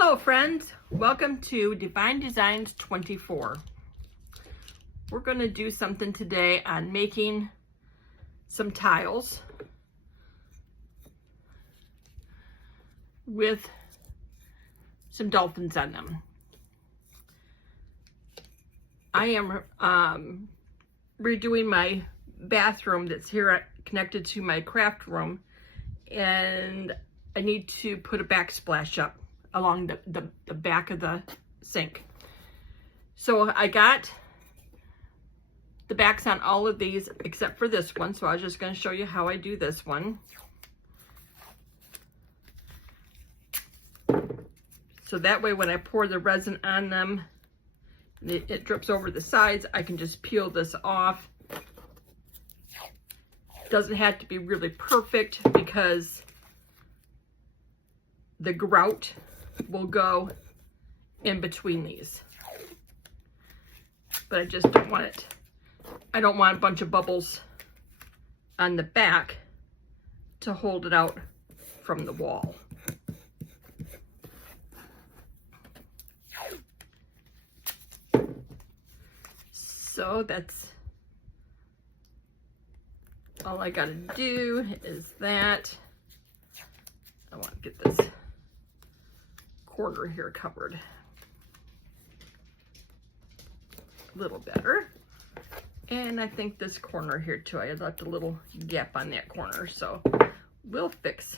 Hello friends, welcome to Divine Designs 24. We're going to do something today on making some tiles with some dolphins on them. I am redoing my bathroom that's here connected to my craft room, and I need to put a backsplash up along the back of the sink. So I got the backs on all of these except for this one, so I was just going to show you how I do this one. So that way when I pour the resin on them, it drips over the sides, I can just peel this off. Doesn't have to be really perfect because the grout will go in between these. But I just don't want it. I don't want a bunch of bubbles on the back to hold it out from the wall. So that's all I gotta do is that. I want to get this corner here covered a little better. And I think this corner here too, I left a little gap on that corner, so we'll fix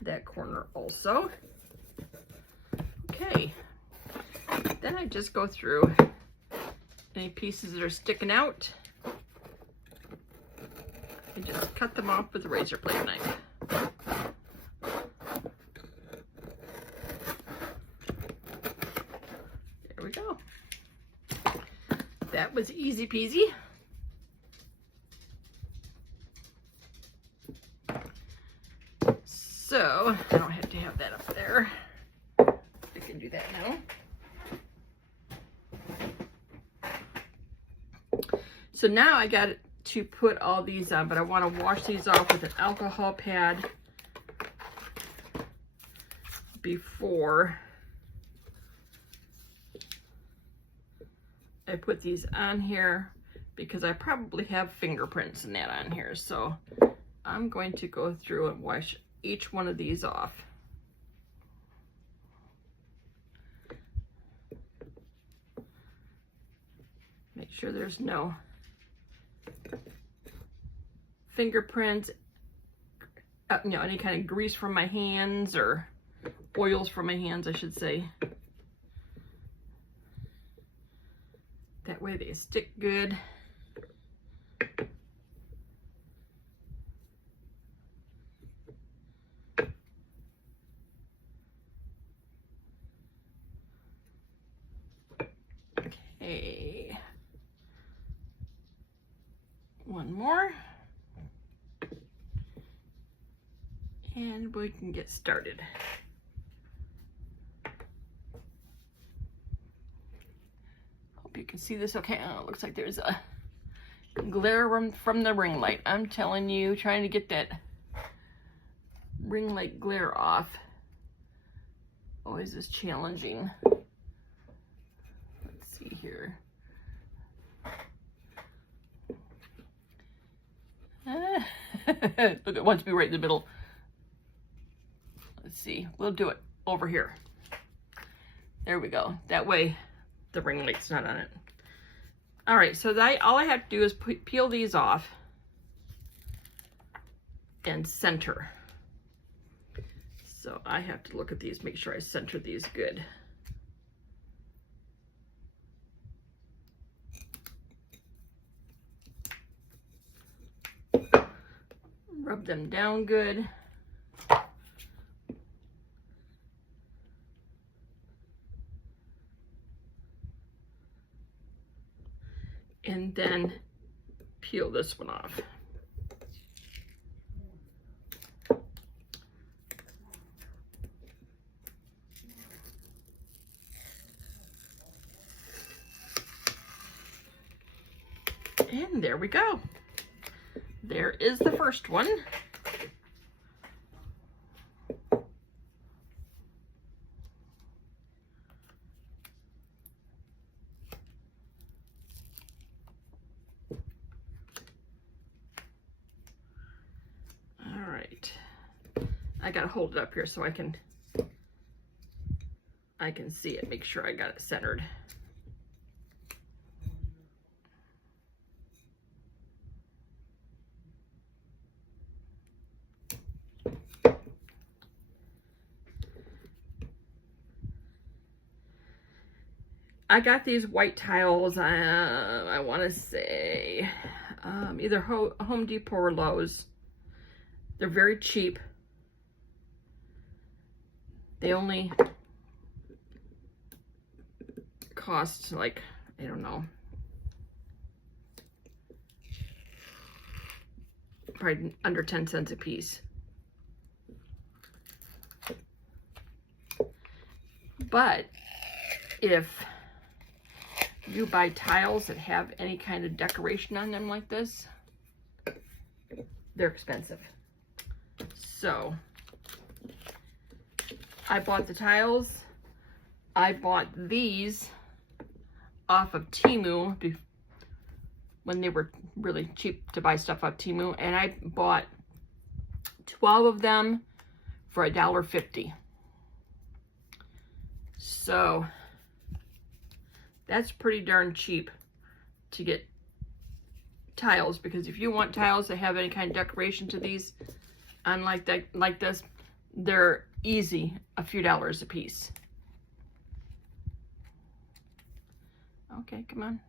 that corner also. Okay, then I just go through any pieces that are sticking out and just cut them off with a razor blade knife. There we go. That was easy peasy. So I don't have to have that up there. I can do that now. So now I got to put all these on, but I want to wash these off with an alcohol pad before I put these on here, because I probably have fingerprints and that on here. So I'm going to go through and wash each one of these off. Make sure there's no fingerprints, any kind of grease from my hands, or oils from my hands, I should say. That way they stick good. Okay. One more. And we can get started. Hope you can see this okay. Oh, it looks like there's a glare from the ring light. I'm telling you, trying to get that ring light glare off always is challenging. Let's see here. Look, it wants to be right in the middle. Let's see, we'll do it over here. There we go. That way the ring light's not on it. All right, so all I have to do is peel these off and center. So I have to look at these, make sure I center these good. Rub them down good. And then peel this one off. And there we go. There is the first one. I gotta hold it up here so I can see it, make sure I got it centered. I got these white tiles, I want to say either Home Depot or Lowe's. They're very cheap. They only cost like, I don't know, probably under 10 cents a piece. But if you buy tiles that have any kind of decoration on them like this, they're expensive. So I bought the tiles. I bought these off of Temu when they were really cheap to buy stuff off Temu, and I bought 12 of them for $1.50. So that's pretty darn cheap to get tiles, because if you want tiles that have any kind of decoration to these, unlike that, like this, they're easy a few dollars a piece. Okay, come on.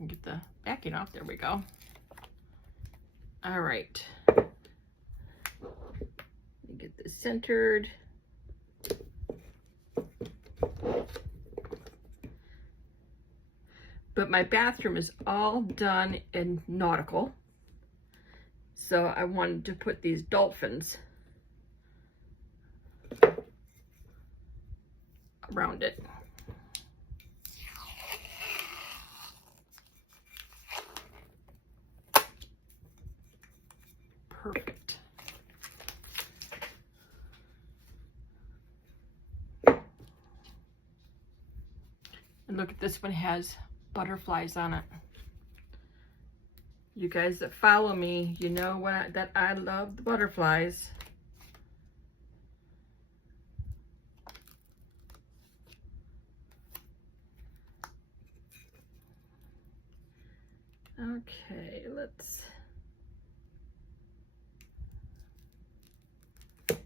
And get the backing off. There we go. All right. Let me get this centered. But my bathroom is all done in nautical. So I wanted to put these dolphins around it. Perfect. And look at this one, has butterflies on it. You guys that follow me, you know that I love the butterflies. Okay, let's the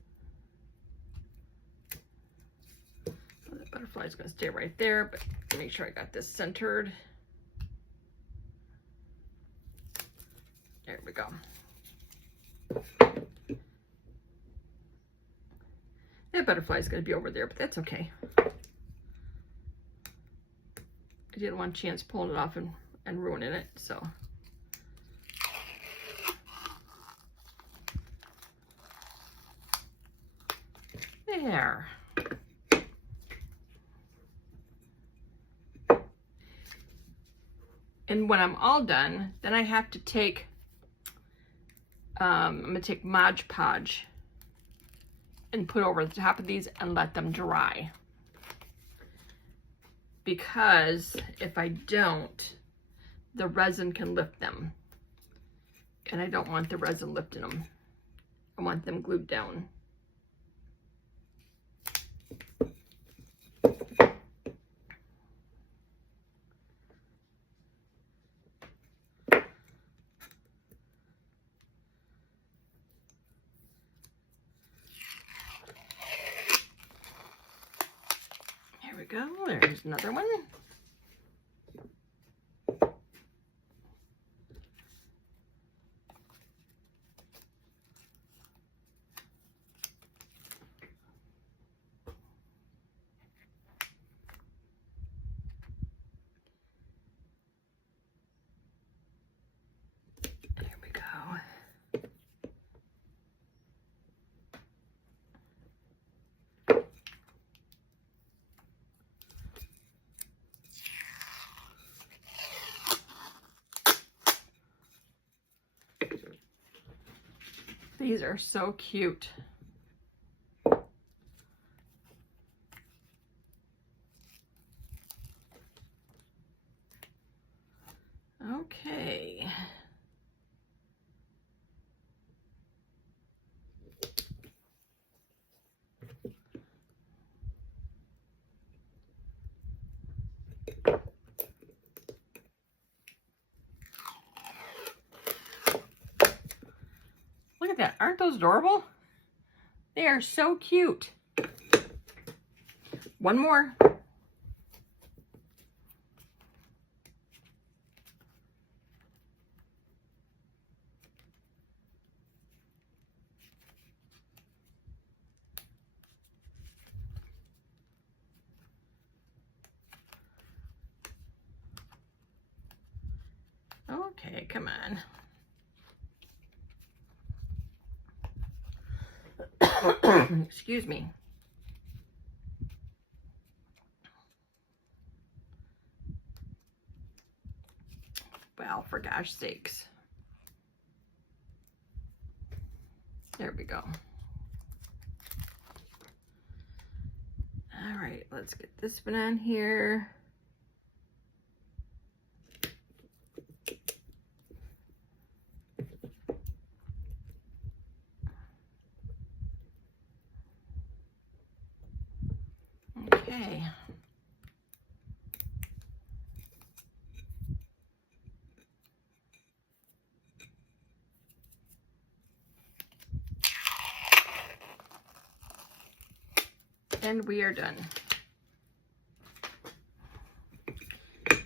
butterfly's gonna stay right there, but make sure I got this centered. There we go. That butterfly's gonna be over there, but that's okay. I didn't want a chance pulling it off and ruining it, so. There. And when I'm all done, then I have to take, I'm gonna take Mod Podge and put over the top of these and let them dry. Because if I don't, the resin can lift them. And I don't want the resin lifting them. I want them glued down. Go. There's another one. There we go. These are so cute. Look at that. Aren't those adorable? They are so cute. One more. Okay, come on. Excuse me. Well, for gosh sakes. There we go. All right, let's get this one on here. Okay. And we are done.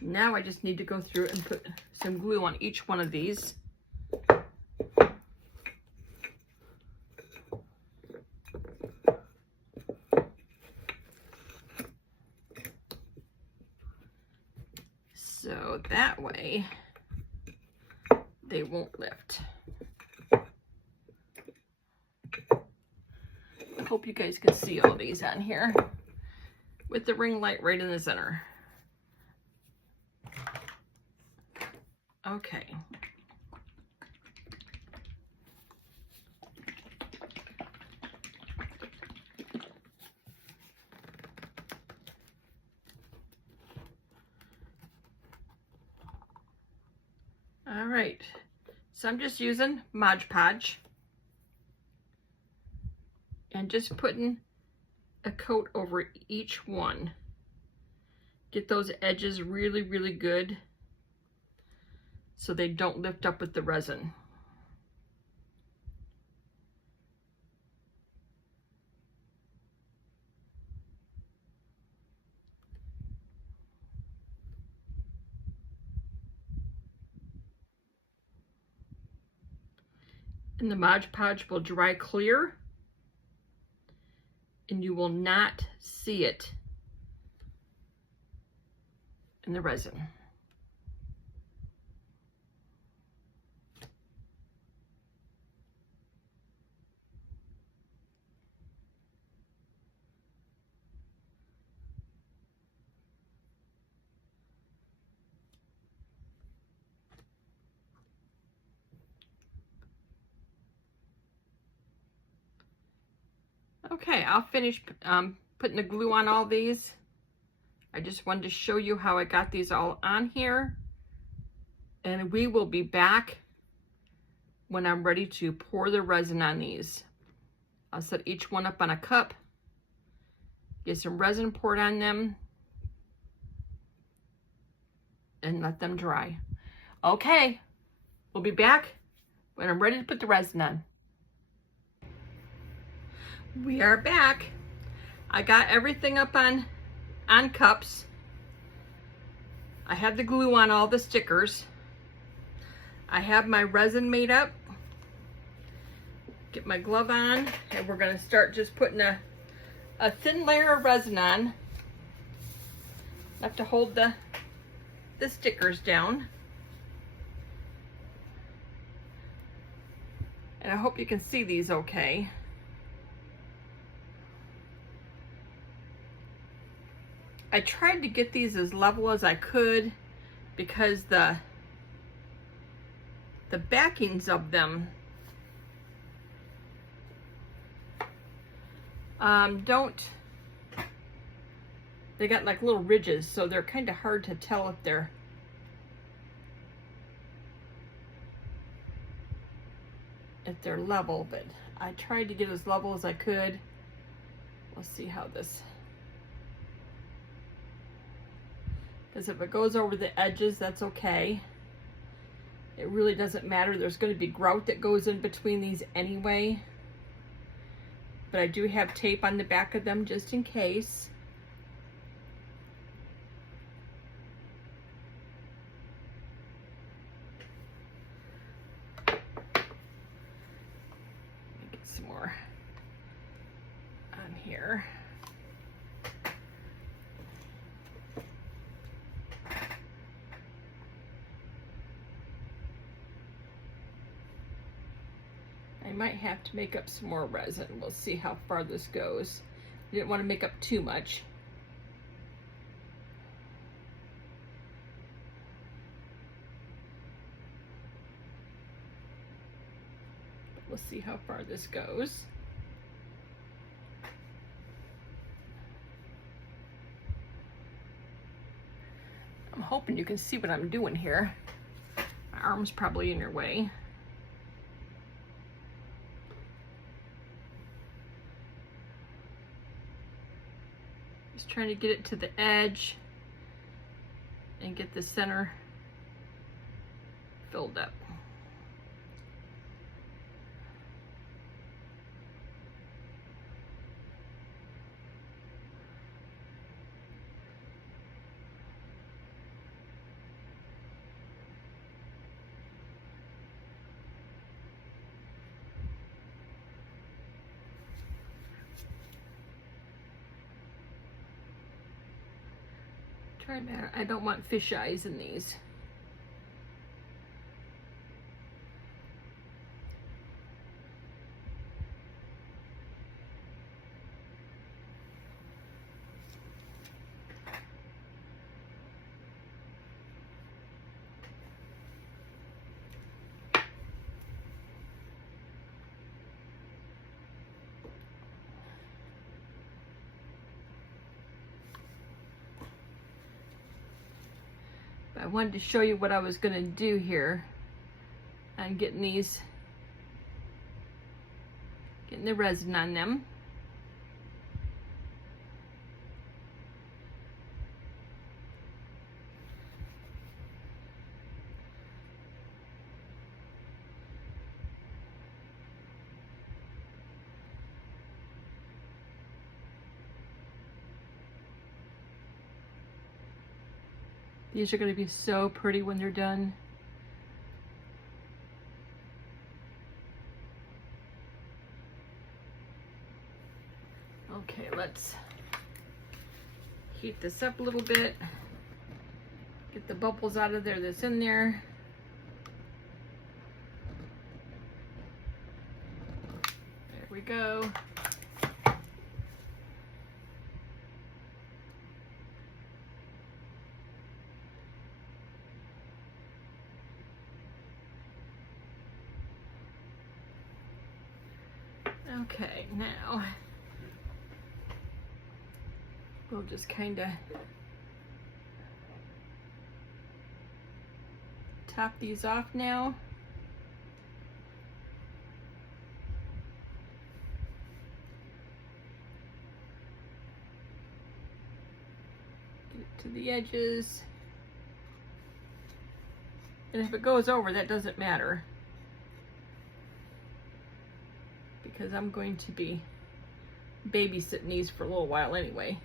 Now I just need to go through and put some glue on each one of these. So that way they won't lift. I hope you guys can see all these on here with the ring light right in the center. Okay. All right, so I'm just using Mod Podge and just putting a coat over each one. Get those edges really, really good so they don't lift up with the resin. And the Mod Podge will dry clear and you will not see it in the resin. Okay, I'll finish putting the glue on all these. I just wanted to show you how I got these all on here. And we will be back when I'm ready to pour the resin on these. I'll set each one up on a cup, get some resin poured on them, and let them dry. Okay, we'll be back when I'm ready to put the resin on. We are back. I got everything up on cups. I have the glue on all the stickers. I have my resin made up. Get my glove on, and we're gonna start just putting a thin layer of resin on. Enough to hold the stickers down. And I hope you can see these okay. I tried to get these as level as I could because the backings of them they got like little ridges, so they're kind of hard to tell if they're level, but I tried to get as level as I could. Let's see how this, because if it goes over the edges, that's okay. It really doesn't matter. There's going to be grout that goes in between these anyway. But I do have tape on the back of them just in case. Let me get some more on here. I might have to make up some more resin. We'll see how far this goes. I didn't want to make up too much. But we'll see how far this goes. I'm hoping you can see what I'm doing here. My arm's probably in your way. Just trying to get it to the edge and get the center filled up. I don't want fish eyes in these. I wanted to show you what I was going to do here on getting the resin on them. These are going to be so pretty when they're done. Okay, let's heat this up a little bit. Get the bubbles out of there that's in there. There we go. Okay, now we'll just kind of top these off now. Get it to the edges. And if it goes over, that doesn't matter, because I'm going to be babysitting these for a little while anyway.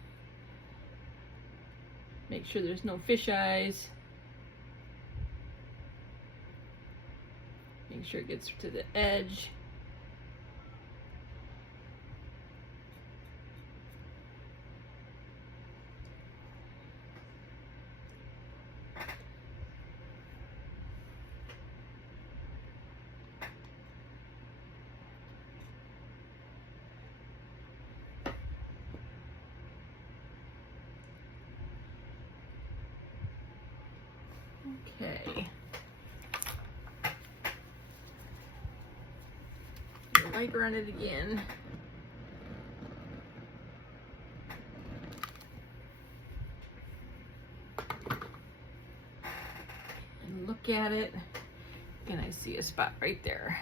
Make sure there's no fish eyes. Make sure it gets to the edge. Okay. Lighter on it again. And look at it, and I see a spot right there.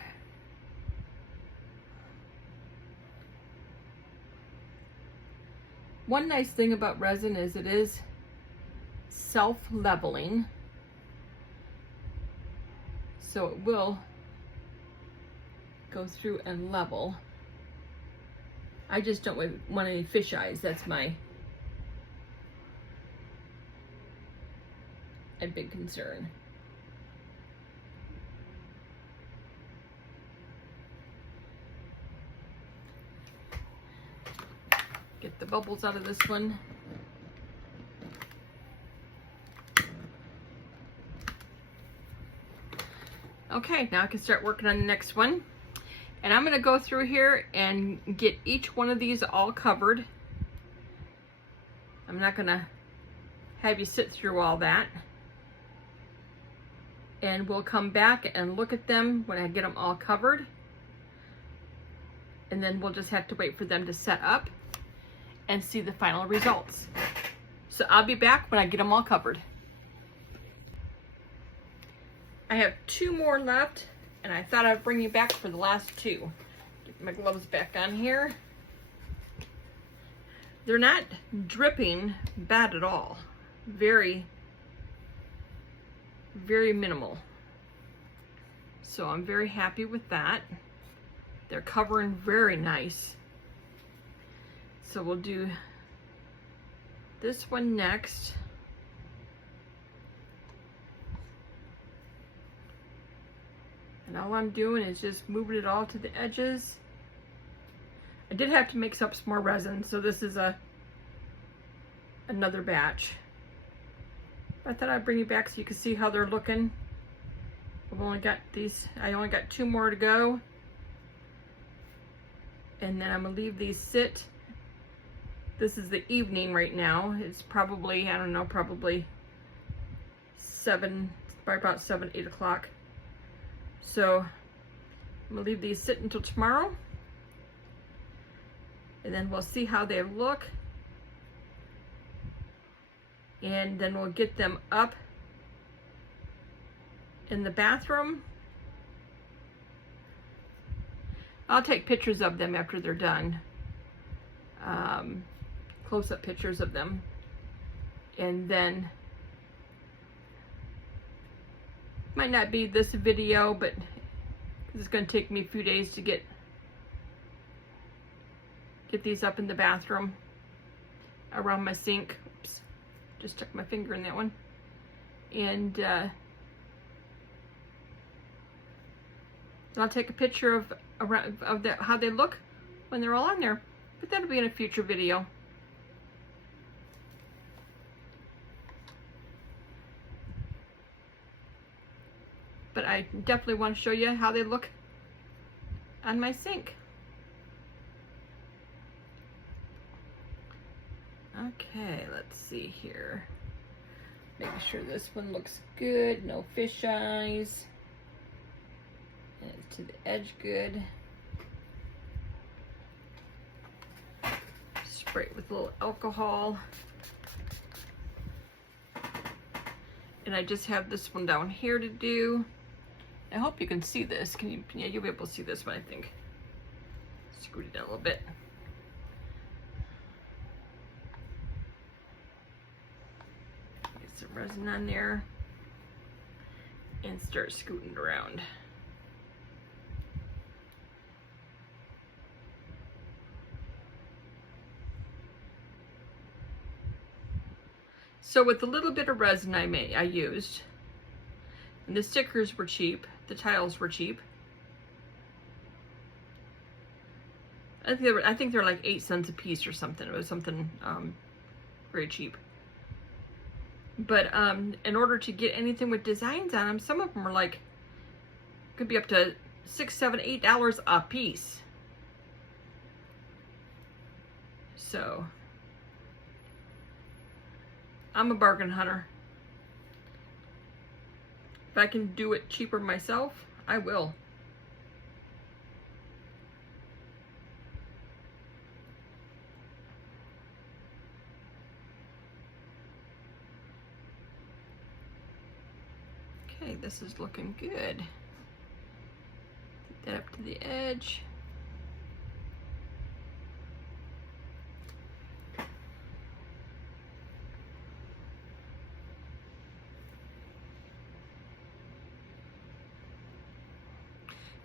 One nice thing about resin is it is self-leveling. so it will go through and level. I just don't want any fish eyes. That's my a big concern. Get the bubbles out of this one. Okay, now I can start working on the next one. And I'm going to go through here and get each one of these all covered. I'm not going to have you sit through all that. And we'll come back and look at them when I get them all covered. And then we'll just have to wait for them to set up and see the final results. So I'll be back when I get them all covered. I have 2 more left, and I thought I'd bring you back for the last 2. Get my gloves back on here. They're not dripping bad at all. Very, very minimal. So I'm very happy with that. They're covering very nice. So we'll do this one next. And all I'm doing is just moving it all to the edges. I did have to mix up some more resin, so this is another batch. I thought I'd bring you back so you can see how they're looking. I've only got these, I only got 2 more to go. And then I'm gonna leave these sit. This is the evening right now. It's probably, I don't know, probably 7, by about 7, 8 o'clock. So I'm gonna leave these sit until tomorrow, and then we'll see how they look, and then we'll get them up in the bathroom. I'll take pictures of them after they're done, close-up pictures of them, and then might not be this video, but it's going to take me a few days to get these up in the bathroom around my sink. Oops, just stuck my finger in that one. And I'll take a picture of how they look when they're all on there, but that'll be in a future video. But I definitely want to show you how they look on my sink. Okay, let's see here. Making sure this one looks good, no fish eyes. And it's to the edge good. Spray it with a little alcohol. And I just have this one down here to do. I hope you can see this. Can you? Yeah, you'll be able to see this one, I think. Scoot it down a little bit. Get some resin on there and start scooting around. So with the little bit of resin I used, and the stickers were cheap, the tiles were cheap. I think they're like 8 cents a piece or something. It was something very cheap. But in order to get anything with designs on them, some of them are like, could be up to $6, $7, $8 a piece. So I'm a bargain hunter. If I can do it cheaper myself, I will. Okay, this is looking good. Take that up to the edge.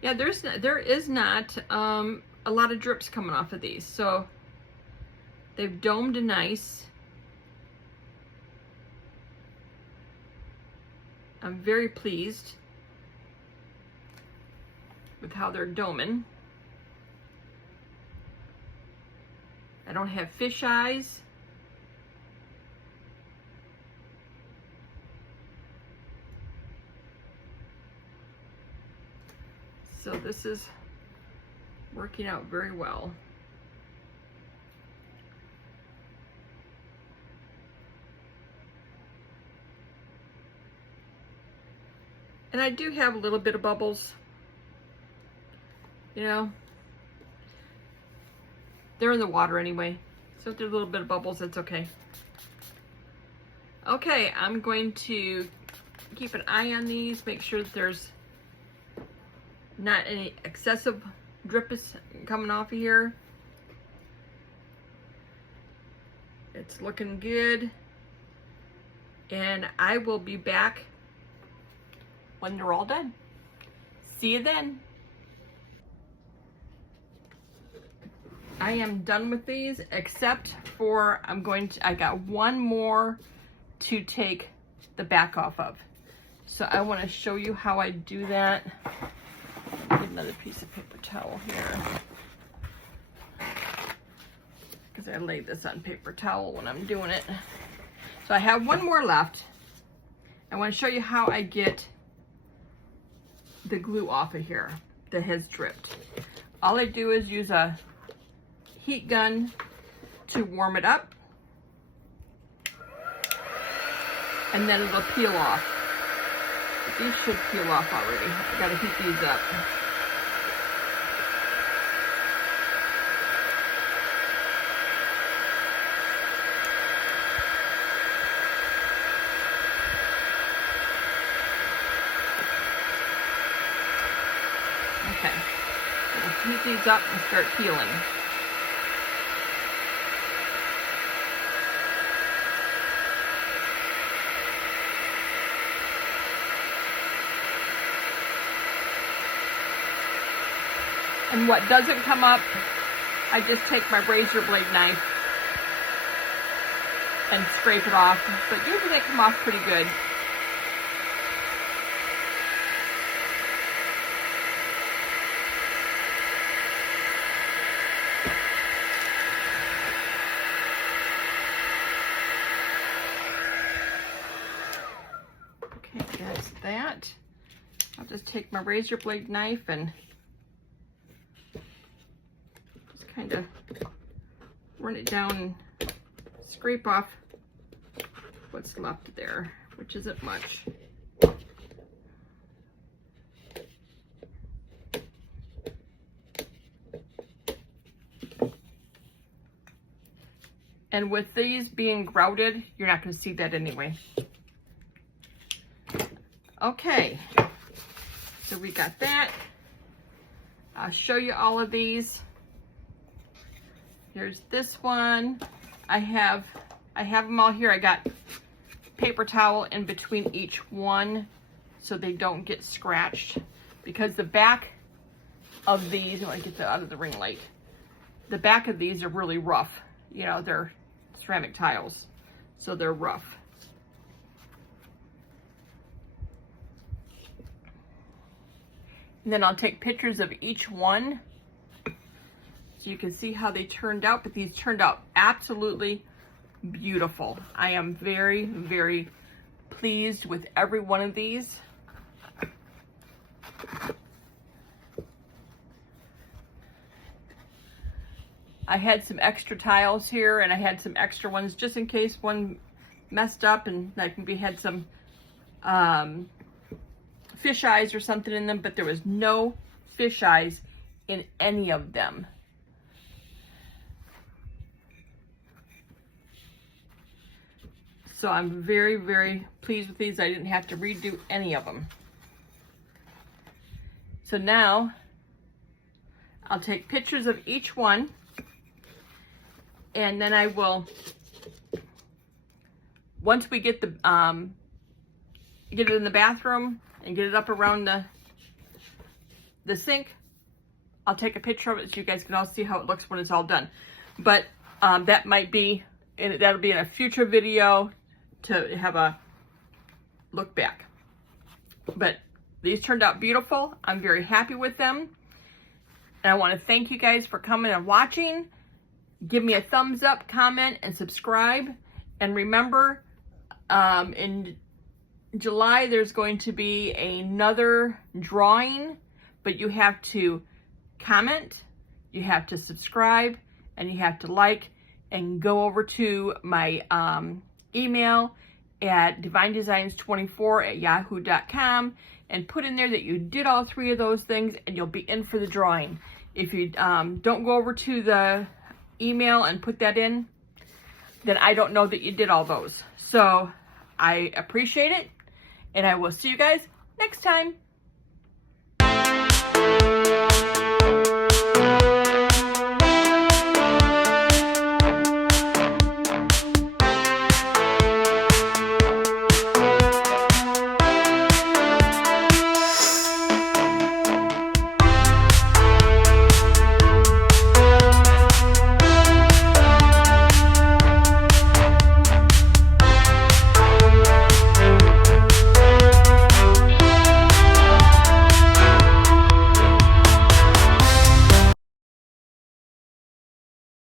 Yeah, there is not a lot of drips coming off of these, so they've domed nice. I'm very pleased with how they're doming. I don't have fish eyes. So this is working out very well. And I do have a little bit of bubbles. You know, they're in the water anyway. So if there's a little bit of bubbles, that's okay. Okay, I'm going to keep an eye on these, make sure that there's not any excessive drips coming off of here. It's looking good. And I will be back when they're all done. See you then. I am done with these, except for I got one more to take the back off of. So I want to show you how I do that. Get another piece of paper towel here, because I lay this on paper towel when I'm doing it. So I have one more left. I want to show you how I get the glue off of here that has dripped. All I do is use a heat gun to warm it up, and then it'll peel off. These should peel off already. I gotta heat these up. Okay, we'll heat these up and start peeling. And what doesn't come up, I just take my razor blade knife and scrape it off. But usually they come off pretty good. Okay, that's that. I'll just take my razor blade knife and kind of run it down and scrape off what's left there, which isn't much. And with these being grouted, you're not going to see that anyway. Okay, so we got that. I'll show you all of these. Here's this one. I have them all here. I got paper towel in between each one so they don't get scratched, because the back of these, let me get that out of the ring light. The back of these are really rough. You know, they're ceramic tiles, so they're rough. And then I'll take pictures of each one so you can see how they turned out, but these turned out absolutely beautiful. I am very, very pleased with every one of these. I had some extra tiles here, and I had some extra ones just in case one messed up and like we had some fish eyes or something in them, but there was no fish eyes in any of them. So I'm very, very pleased with these. I didn't have to redo any of them. So now I'll take pictures of each one, and then I will, once we get the get it in the bathroom and get it up around the sink, I'll take a picture of it so you guys can all see how it looks when it's all done. But that might be, that'll be in a future video to have a look back. But these turned out beautiful. I'm very happy with them. And I want to thank you guys for coming and watching. Give me a thumbs up, comment, and subscribe. And remember, in July, there's going to be another drawing, but you have to comment, you have to subscribe, and you have to like, and go over to my email at divinedesigns24@yahoo.com and put in there that you did all 3 of those things, and you'll be in for the drawing. If you don't go over to the email and put that in, then I don't know that you did all those. So I appreciate it, and I will see you guys next time.